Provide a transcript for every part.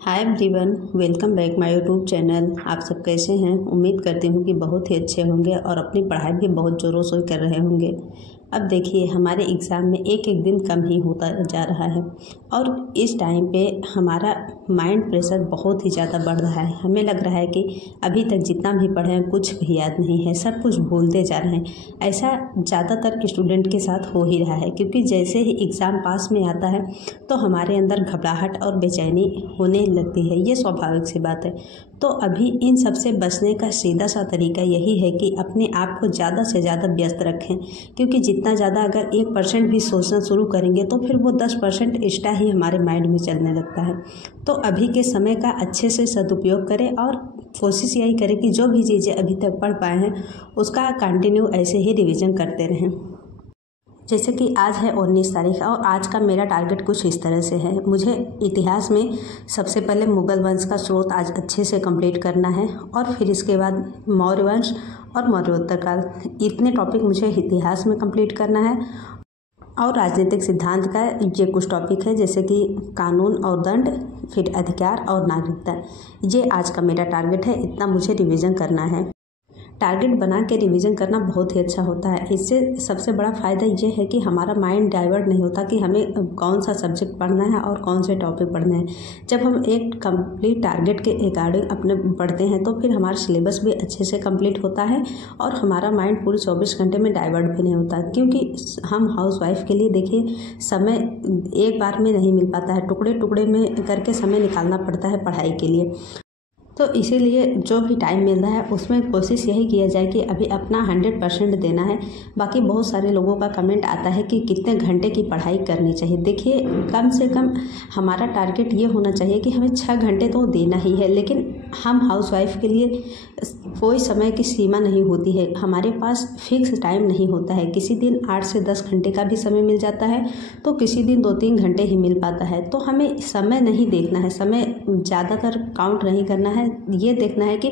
Hi everyone, welcome back my YouTube channel. आप सब कैसे हैं? उम्मीद करती हूँ कि बहुत ही अच्छे होंगे और अपनी पढ़ाई भी बहुत ज़ोरों शोर कर रहे होंगे। अब देखिए, हमारे एग्ज़ाम में एक एक दिन कम ही होता जा रहा है और इस टाइम पे हमारा माइंड प्रेशर बहुत ही ज़्यादा बढ़ रहा है। हमें लग रहा है कि अभी तक जितना भी पढ़े हैं कुछ भी याद नहीं है, सब कुछ भूलते जा रहे हैं। ऐसा ज़्यादातर स्टूडेंट के साथ हो ही रहा है, क्योंकि जैसे ही एग्ज़ाम पास में आता है तो हमारे अंदर घबराहट और बेचैनी होने लगती है। ये स्वाभाविक सी बात है। तो अभी इन सब से बचने का सीधा सा तरीका यही है कि अपने आप को ज़्यादा से ज़्यादा व्यस्त रखें, क्योंकि जितना ज़्यादा अगर 1% भी सोचना शुरू करेंगे तो फिर वो 10% एक्स्ट्रा ही हमारे माइंड में चलने लगता है। तो अभी के समय का अच्छे से सदुपयोग करें और कोशिश यही करें कि जो भी चीज़ें अभी तक पढ़ पाए हैं उसका कंटिन्यू ऐसे ही रिवीजन करते रहें। जैसे कि आज है 19 तारीख और आज का मेरा टारगेट कुछ इस तरह से है। मुझे इतिहास में सबसे पहले मुगल वंश का स्रोत आज अच्छे से कंप्लीट करना है और फिर इसके बाद मौर्य वंश और मौर्योत्तर काल, इतने टॉपिक मुझे इतिहास में कंप्लीट करना है। और राजनीतिक सिद्धांत का ये कुछ टॉपिक है, जैसे कि कानून और दंड, फिर अधिकार और नागरिकता। ये आज का मेरा टारगेट है, इतना मुझे रिवीजन करना है। टारगेट बना के रिवीजन करना बहुत ही अच्छा होता है। इससे सबसे बड़ा फ़ायदा ये है कि हमारा माइंड डाइवर्ट नहीं होता कि हमें कौन सा सब्जेक्ट पढ़ना है और कौन से टॉपिक पढ़ने हैं। जब हम एक कंप्लीट टारगेट के अकॉर्डिंग अपने पढ़ते हैं तो फिर हमारा सिलेबस भी अच्छे से कंप्लीट होता है और हमारा माइंड पूरे 24 घंटे में डाइवर्ट भी नहीं होता। क्योंकि हम हाउसवाइफ के लिए देखिए, समय एक बार में नहीं मिल पाता है, टुकड़े टुकड़े में करके समय निकालना पड़ता है पढ़ाई के लिए। तो इसीलिए जो भी टाइम मिल रहा है उसमें कोशिश यही किया जाए कि अभी अपना 100% देना है। बाकी बहुत सारे लोगों का कमेंट आता है कि कितने घंटे की पढ़ाई करनी चाहिए। देखिए, कम से कम हमारा टारगेट ये होना चाहिए कि हमें 6 घंटे तो देना ही है, लेकिन हम हाउसवाइफ के लिए कोई समय की सीमा नहीं होती है। हमारे पास फिक्स टाइम नहीं होता है। किसी दिन 8 से 10 घंटे का भी समय मिल जाता है तो किसी दिन 2-3 घंटे ही मिल पाता है। तो हमें समय नहीं देखना है, समय ज़्यादातर काउंट नहीं करना है। ये देखना है कि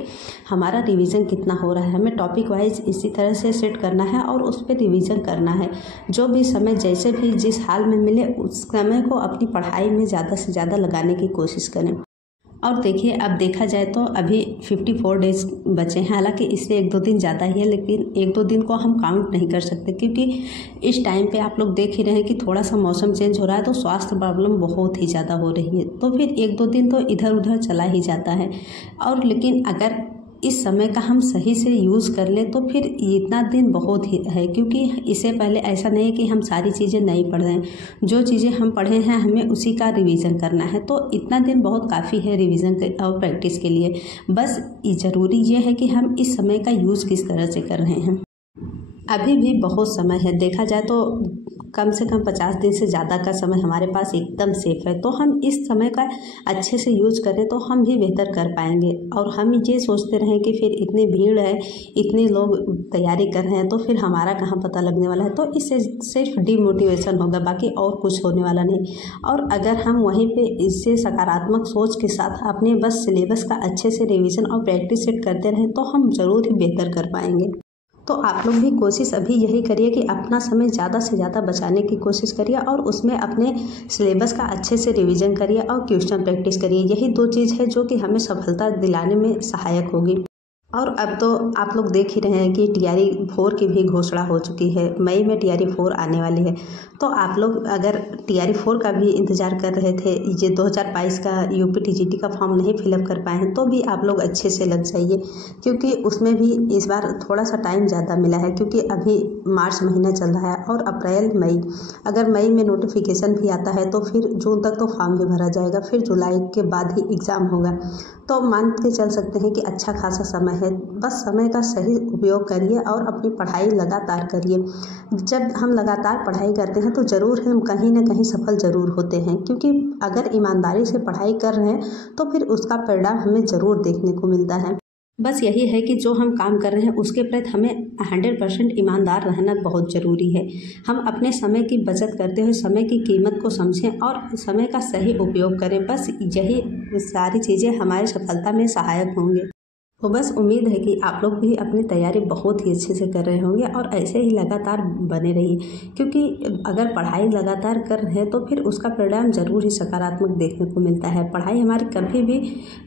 हमारा रिवीजन कितना हो रहा है। हमें टॉपिक वाइज इसी तरह से सेट करना है और उस पर रिवीजन करना है। जो भी समय जैसे भी जिस हाल में मिले उस समय को अपनी पढ़ाई में ज़्यादा से ज़्यादा लगाने की कोशिश करें। और देखिए, अब देखा जाए तो अभी 54 डेज बचे हैं। हालांकि इससे 1-2 दिन ज़्यादा ही है, लेकिन 1-2 दिन को हम काउंट नहीं कर सकते, क्योंकि इस टाइम पे आप लोग देख ही रहे हैं कि थोड़ा सा मौसम चेंज हो रहा है तो स्वास्थ्य प्रॉब्लम बहुत ही ज़्यादा हो रही है। तो फिर 1-2 दिन तो इधर उधर चला ही जाता है। और लेकिन अगर इस समय का हम सही से यूज़ कर ले तो फिर इतना दिन बहुत ही है, क्योंकि इससे पहले ऐसा नहीं है कि हम सारी चीज़ें नहीं पढ़ रहे हैं। जो चीज़ें हम पढ़े हैं हमें उसी का रिवीजन करना है। तो इतना दिन बहुत काफ़ी है रिवीजन और प्रैक्टिस के लिए। बस ज़रूरी ये है कि हम इस समय का यूज़ किस तरह से कर रहे हैं। अभी भी बहुत समय है। देखा जाए तो कम से कम 50 दिन से ज़्यादा का समय हमारे पास एकदम सेफ है। तो हम इस समय का अच्छे से यूज़ करें तो हम भी बेहतर कर पाएंगे। और हम ये सोचते रहें कि फिर इतनी भीड़ है, इतने लोग तैयारी कर रहे हैं तो फिर हमारा कहाँ पता लगने वाला है। तो इससे सिर्फ डिमोटिवेशन होगा, बाकी और कुछ होने वाला नहीं। और अगर हम वहीं पे इससे सकारात्मक सोच के साथ अपने बस सिलेबस का अच्छे से रिवीजन और प्रैक्टिस सेट करते रहें तो हम ज़रूर ही बेहतर कर पाएंगे। तो आप लोग भी कोशिश अभी यही करिए कि अपना समय ज़्यादा से ज़्यादा बचाने की कोशिश करिए और उसमें अपने सिलेबस का अच्छे से रिवीजन करिए और क्वेश्चन प्रैक्टिस करिए। यही 2 चीज़ है जो कि हमें सफलता दिलाने में सहायक होगी। और अब तो आप लोग देख ही रहे हैं कि TRE 4 की भी घोषणा हो चुकी है। मई में TRE 4 आने वाली है। तो आप लोग अगर TRE 4 का भी इंतज़ार कर रहे थे, ये 2022 का UPTGT का फॉर्म नहीं फिलअप कर पाए हैं, तो भी आप लोग अच्छे से लग जाइए, क्योंकि उसमें भी इस बार थोड़ा सा टाइम ज़्यादा मिला है। क्योंकि अभी मार्च महीना चल रहा है और अप्रैल मई, अगर मई में नोटिफिकेशन भी आता है तो फिर जून तक तो फॉर्म भी भरा जाएगा, फिर जुलाई के बाद ही एग्ज़ाम होगा। तो मान के चल सकते हैं कि अच्छा खासा समय है। बस समय का सही उपयोग करिए और अपनी पढ़ाई लगातार करिए। जब हम लगातार पढ़ाई करते हैं तो ज़रूर हम कहीं ना कहीं सफल ज़रूर होते हैं, क्योंकि अगर ईमानदारी से पढ़ाई कर रहे हैं तो फिर उसका परिणाम हमें ज़रूर देखने को मिलता है। बस यही है कि जो हम काम कर रहे हैं उसके प्रति हमें 100% ईमानदार रहना बहुत ज़रूरी है। हम अपने समय की बचत करते हुए समय की कीमत को समझें और समय का सही उपयोग करें। बस यही सारी चीज़ें हमारी सफलता में सहायक होंगे। तो बस उम्मीद है कि आप लोग भी अपनी तैयारी बहुत ही अच्छे से कर रहे होंगे और ऐसे ही लगातार बने रहिए, क्योंकि अगर पढ़ाई लगातार कर रहे हैं तो फिर उसका परिणाम ज़रूर ही सकारात्मक देखने को मिलता है। पढ़ाई हमारी कभी भी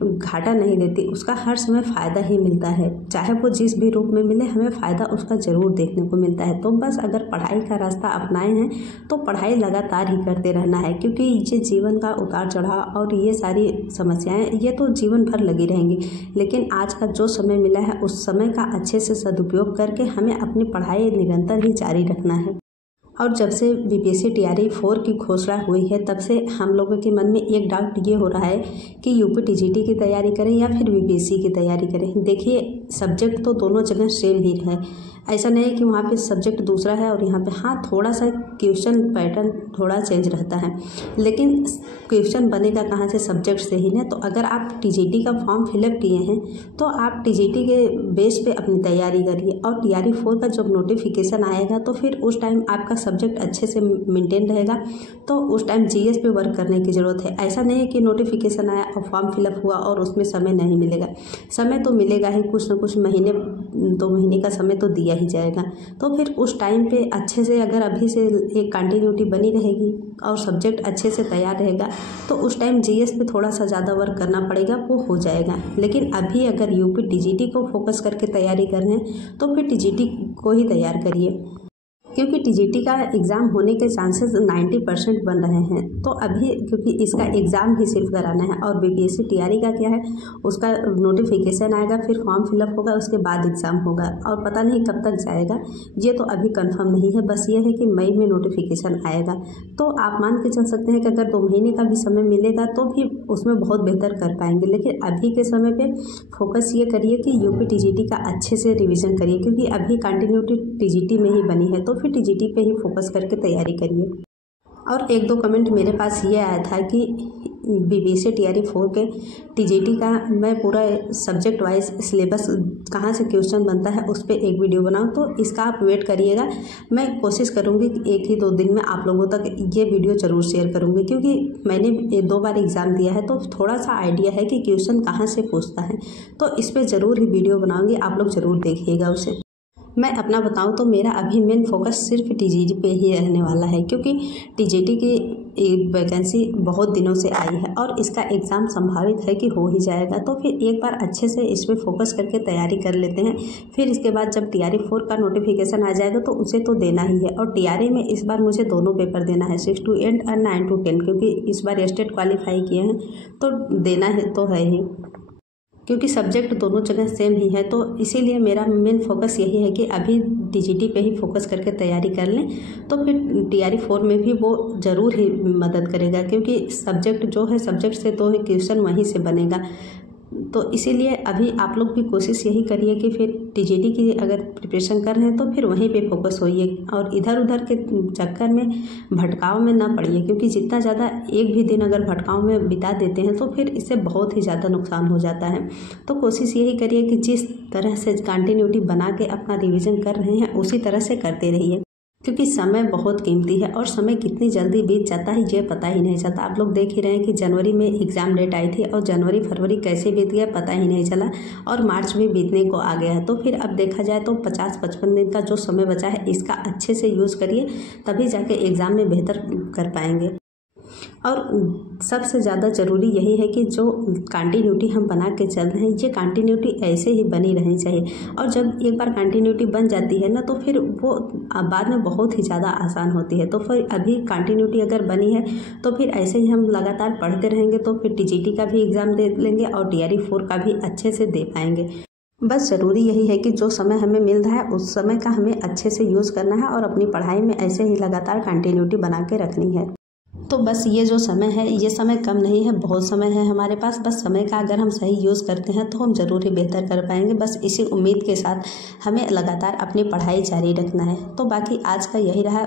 घाटा नहीं देती, उसका हर समय फ़ायदा ही मिलता है, चाहे वो जिस भी रूप में मिले, हमें फ़ायदा उसका ज़रूर देखने को मिलता है। तो बस अगर पढ़ाई का रास्ता अपनाए हैं तो पढ़ाई लगातार ही करते रहना है, क्योंकि ये जीवन का उतार चढ़ाव और ये सारी समस्याएँ ये तो जीवन भर लगी रहेंगी। लेकिन आज का जो समय मिला है उस समय का अच्छे से सदुपयोग करके हमें अपनी पढ़ाई निरंतर ही जारी रखना है। और जब से बीपीएससी टीआरई 4 की घोषणा हुई है तब से हम लोगों के मन में एक डाउट ये हो रहा है कि यूपी टीजीटी की तैयारी करें या फिर बीपीएससी की तैयारी करें। देखिए, सब्जेक्ट तो दोनों जगह सेम ही है, ऐसा नहीं है कि वहाँ पे सब्जेक्ट दूसरा है और यहाँ पे हाँ थोड़ा सा क्वेश्चन पैटर्न थोड़ा चेंज रहता है, लेकिन क्वेश्चन बनेगा कहाँ से, सब्जेक्ट से ही ना। तो अगर आप टीजीटी का फॉर्म फिलअप किए हैं तो आप टीजीटी के बेस पे अपनी तैयारी करिए, और टीआरई 4 का जब नोटिफिकेशन आएगा तो फिर उस टाइम आपका सब्जेक्ट अच्छे से मेंटेन रहेगा, तो उस टाइम जीएस पे वर्क करने की ज़रूरत है। ऐसा नहीं है कि नोटिफिकेशन आया और फॉर्म फिलअप हुआ और उसमें समय नहीं मिलेगा, समय तो मिलेगा ही, कुछ ना कुछ महीने 2 महीने का समय तो दिया ही जाएगा। तो फिर उस टाइम पे अच्छे से अगर अभी से एक कंटिन्यूटी बनी रहेगी और सब्जेक्ट अच्छे से तैयार रहेगा तो उस टाइम जीएस पे थोड़ा सा ज़्यादा वर्क करना पड़ेगा, वो हो जाएगा। लेकिन अभी अगर यूपी टीजीटी को फोकस करके तैयारी कर रहे हैं तो फिर टीजीटी को ही तैयार करिए, क्योंकि टीजीटी का एग्ज़ाम होने के चांसेस 90% बन रहे हैं। तो अभी क्योंकि इसका एग्ज़ाम ही सिर्फ कराना है, और बीपीएससी टीआरई का क्या है, उसका नोटिफिकेशन आएगा, फिर फॉर्म फिलअप होगा, उसके बाद एग्ज़ाम होगा, और पता नहीं कब तक जाएगा, ये तो अभी कंफर्म नहीं है। बस ये है कि मई में नोटिफिकेशन आएगा, तो आप मान के चल सकते हैं कि अगर 2 महीने का भी समय मिलेगा तो भी उसमें बहुत बेहतर कर पाएंगे। लेकिन अभी के समय पे फोकस ये करिए कि यूपी टीजीटी का अच्छे से रिवीजन करिए, क्योंकि अभी कंटिन्यूटी टीजीटी में ही बनी है, तो फिर टीजीटी पे ही फोकस करके तैयारी करिए। और 1-2 कमेंट मेरे पास ये आया था कि बीपीएससी टीआरई 4 के टीजीटी का मैं पूरा सब्जेक्ट वाइज सिलेबस कहाँ से क्वेश्चन बनता है उस पर एक वीडियो बनाऊं, तो इसका आप वेट करिएगा। मैं कोशिश करूंगी कि 1 ही 2 दिन में आप लोगों तक ये वीडियो ज़रूर शेयर करूंगी, क्योंकि मैंने 2 बार एग्ज़ाम दिया है तो थोड़ा सा आइडिया है कि क्वेश्चन कहाँ से पूछता है। तो इस पर ज़रूर ही वीडियो बनाऊँगी, आप लोग ज़रूर देखिएगा उसे। मैं अपना बताऊं तो मेरा अभी मेन फोकस सिर्फ टीजीटी पे ही रहने वाला है, क्योंकि टीजीटी की वैकेंसी बहुत दिनों से आई है और इसका एग्ज़ाम संभावित है कि हो ही जाएगा। तो फिर एक बार अच्छे से इस पर फोकस करके तैयारी कर लेते हैं, फिर इसके बाद जब टीआरई 4 का नोटिफिकेशन आ जाएगा तो उसे तो देना ही है। और टीआरई में इस बार मुझे दोनों पेपर देना है, 6 to 8 और 9 to 10, क्योंकि इस बार स्टेट क्वालिफाई किए हैं तो देना है तो है ही, क्योंकि सब्जेक्ट दोनों जगह सेम ही है। तो इसीलिए मेरा मेन फोकस यही है कि अभी टीजीटी पे ही फोकस करके तैयारी कर लें, तो फिर टीआरई 4 में भी वो ज़रूर ही मदद करेगा, क्योंकि सब्जेक्ट जो है सब्जेक्ट से तो क्वेश्चन वहीं से बनेगा। तो इसीलिए अभी आप लोग भी कोशिश यही करिए कि फिर टीजीटी की अगर प्रिपरेशन कर रहे हैं तो फिर वहीं पे फोकस होइए, और इधर उधर के चक्कर में भटकाव में ना पड़िए, क्योंकि जितना ज़्यादा एक भी दिन अगर भटकाव में बिता देते हैं तो फिर इससे बहुत ही ज़्यादा नुकसान हो जाता है। तो कोशिश यही करिए कि जिस तरह से कंटिन्यूटी बना के अपना रिविज़न कर रहे हैं उसी तरह से करते रहिए, क्योंकि समय बहुत कीमती है और समय कितनी जल्दी बीत जाता है ये पता ही नहीं चलता। आप लोग देख ही रहे हैं कि जनवरी में एग्ज़ाम डेट आई थी और जनवरी फरवरी कैसे बीत गया पता ही नहीं चला, और मार्च भी बीतने को आ गया है। तो फिर अब देखा जाए तो 50-55 दिन का जो समय बचा है इसका अच्छे से यूज़ करिए, तभी जाके एग्ज़ाम में बेहतर कर पाएंगे। और सबसे ज़्यादा ज़रूरी यही है कि जो कंटिन्यूटी हम बना के चल रहे हैं ये कंटिन्यूटी ऐसे ही बनी रहनी चाहिए, और जब एक बार कंटिन्यूटी बन जाती है ना तो फिर वो बाद में बहुत ही ज़्यादा आसान होती है। तो फिर अभी कंटिन्यूटी अगर बनी है तो फिर ऐसे ही हम लगातार पढ़ते रहेंगे, तो फिर टीजीटी का भी एग्ज़ाम दे लेंगे और टीआरई 4 का भी अच्छे से दे पाएंगे। बस ज़रूरी यही है कि जो समय हमें मिल रहा है उस समय का हमें अच्छे से यूज़ करना है और अपनी पढ़ाई में ऐसे ही लगातार कंटिन्यूटी बना के रखनी है। तो बस ये जो समय है ये समय कम नहीं है, बहुत समय है हमारे पास। बस समय का अगर हम सही यूज़ करते हैं तो हम ज़रूर ही बेहतर कर पाएंगे। बस इसी उम्मीद के साथ हमें लगातार अपनी पढ़ाई जारी रखना है। तो बाकी आज का यही रहा,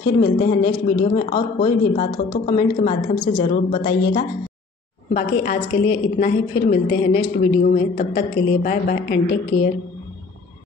फिर मिलते हैं नेक्स्ट वीडियो में, और कोई भी बात हो तो कमेंट के माध्यम से ज़रूर बताइएगा। बाकी आज के लिए इतना ही, फिर मिलते हैं नेक्स्ट वीडियो में। तब तक के लिए bye bye and take care.